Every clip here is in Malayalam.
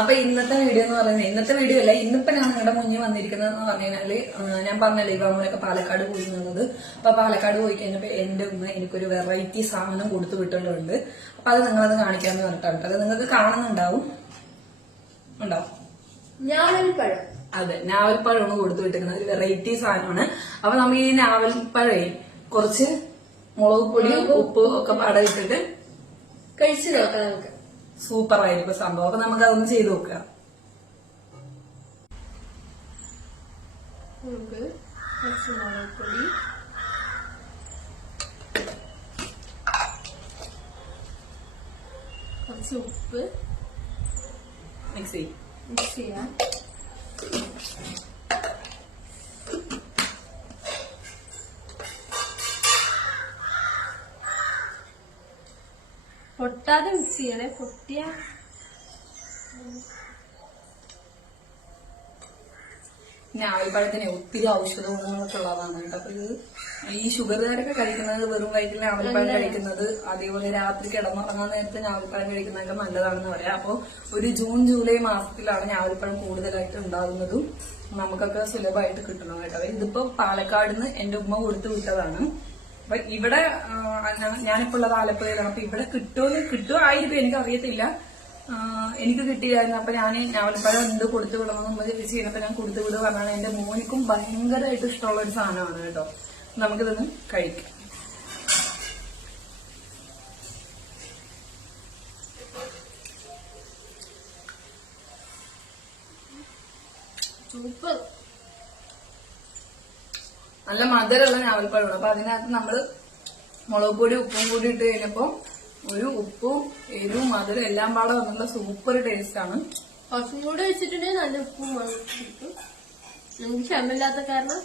അപ്പൊ ഇന്നത്തെ വീഡിയോ എന്ന് പറയുന്നത് ഇന്നത്തെ വീഡിയോ അല്ല, ഇന്നിപ്പോ ഞാൻ നിങ്ങളുടെ മുന്നിൽ വന്നിരിക്കുന്നത് എന്ന് പറഞ്ഞു കഴിഞ്ഞാല് ഞാൻ പറഞ്ഞല്ലേ ഇവാമോനൊക്കെ പാലക്കാട് പോയി എന്നുള്ളത്. അപ്പൊ പാലക്കാട് പോയി കഴിഞ്ഞപ്പോ എന്റെ ഉമ്മ എനിക്കൊരു വെറൈറ്റി സാധനം കൊടുത്തു വിട്ടിട്ടുണ്ട്. അപ്പൊ അത് നിങ്ങളത് കാണിക്കാന്ന് പറഞ്ഞിട്ടാണ്. അത് നിങ്ങൾക്ക് കാണുന്നുണ്ടാവും. ഞാവൽപ്പഴം. അതെ, ഞാവൽപ്പഴമാണ് കൊടുത്തു വിട്ടിരിക്കുന്നത്. ഒരു വെറൈറ്റി സാധനമാണ്. അപ്പൊ നമുക്ക് ഈ ഞാവൽപ്പഴേ കുറച്ച് മുളക് പൊടിയും ഉപ്പും ഒക്കെ പാടെ ഇട്ടിട്ട് കഴിച്ചു നോക്കാം. നമുക്ക് സൂപ്പർ ആയിരിക്കും സംഭവം. അപ്പൊ നമുക്ക് അതൊന്ന് ചെയ്ത് നോക്കുക. നമുക്ക് കുറച്ച് മുളക് പൊടി, കുറച്ച് ഉപ്പ് മിക്സ് ചെയ്യാം. പൊട്ടാതെ മിക്സ് ചെയ്യണേ. പൊട്ടിയ ഞാവൽപ്പഴത്തിന് ഒത്തിരി ഔഷധ ഗുണങ്ങളൊക്കെ ഉള്ളതാണ് കേട്ടോ. അപ്പൊ ഇത് ഈ ഷുഗറുകാരൊക്കെ കഴിക്കുന്നത്, വെറും വയറ്റിൽ ഞാവൽപ്പഴം കഴിക്കുന്നത്, അതേപോലെ രാത്രി കിടന്നുറങ്ങാൻ നേരത്തെ ഞാവൽപ്പഴം കഴിക്കുന്നതൊക്കെ നല്ലതാണെന്ന് പറയാം. അപ്പൊ ഒരു ജൂൺ ജൂലൈ മാസത്തിലാണ് ഞാവൽപ്പഴം കൂടുതലായിട്ട് ഉണ്ടാകുന്നതും നമുക്കൊക്കെ സുലഭമായിട്ട് കിട്ടണം കേട്ടോ. ഇതിപ്പോ പാലക്കാട് നിന്ന് എന്റെ ഉമ്മ കൊടുത്തു വിട്ടതാണ്. അപ്പൊ ഇവിടെ ഞാനിപ്പോ ഉള്ളത് ആലപ്പുഴയിലാണ്. അപ്പൊ ഇവിടെ കിട്ടുമായിരിക്കും, എനിക്കറിയത്തില്ല. എനിക്ക് കിട്ടിയായിരുന്നു. അപ്പൊ ഞാൻ ഞാവൽപ്പഴം എന്ത് കൊടുത്തു വിടണമെന്ന് നമ്മൾ ചോദിച്ചു കഴിഞ്ഞപ്പോ ഞാൻ കൊടുത്തു വിടുക പറഞ്ഞാൽ എന്റെ മോനിക്കും ഭയങ്കരമായിട്ട് ഇഷ്ടമുള്ള ഒരു സാധനമാണ് കേട്ടോ. നമുക്കിതൊന്ന് കഴിക്കാം. സൂപ്പർ. നല്ല മധുരമുള്ള ഞാവൽപ്പഴമാണ്. അപ്പൊ അതിനകത്ത് നമ്മള് മുളക് പൊടി ഉപ്പും കൂടി ഇട്ട് കഴിഞ്ഞപ്പോ ഒരു ഉപ്പും എരിവും മധുരം എല്ലാം പാടെ വന്നുള്ള സൂപ്പർ ടേസ്റ്റ് ആണ്. കുറച്ചും കൂടെ വെച്ചിട്ടുണ്ടെങ്കിൽ നല്ല ഉപ്പും മുളകും കിട്ടും. എനിക്ക് ക്ഷമയില്ലാത്ത കാരണം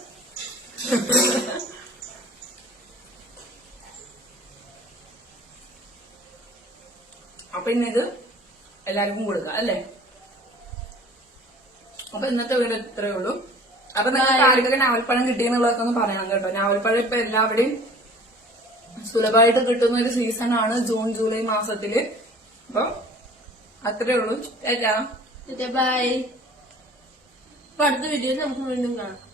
അപ്പൊ ഇന്നിത് എല്ലാവർക്കും കൊടുക്കാം അല്ലേ. അപ്പൊ ഇന്നത്തെ വീഡിയോ ഇത്രയേ ഉള്ളൂ. അപ്പൊ നിങ്ങൾക്ക് ആർക്കൊക്കെ ഞാവൽപ്പഴം കിട്ടിയെന്നുള്ളതൊക്കെ ഒന്ന് പറയണം കേട്ടോ. ഞാവൽപ്പഴം ഇപ്പൊ എല്ലാവരുടെയും സുലഭമായിട്ട് കിട്ടുന്ന ഒരു സീസണാണ് ജൂൺ ജൂലൈ മാസത്തില്. അപ്പൊ അത്രേ ഉള്ളൂ. ബൈ. അടുത്ത വീഡിയോയിൽ നമുക്ക് വീണ്ടും കാണാം.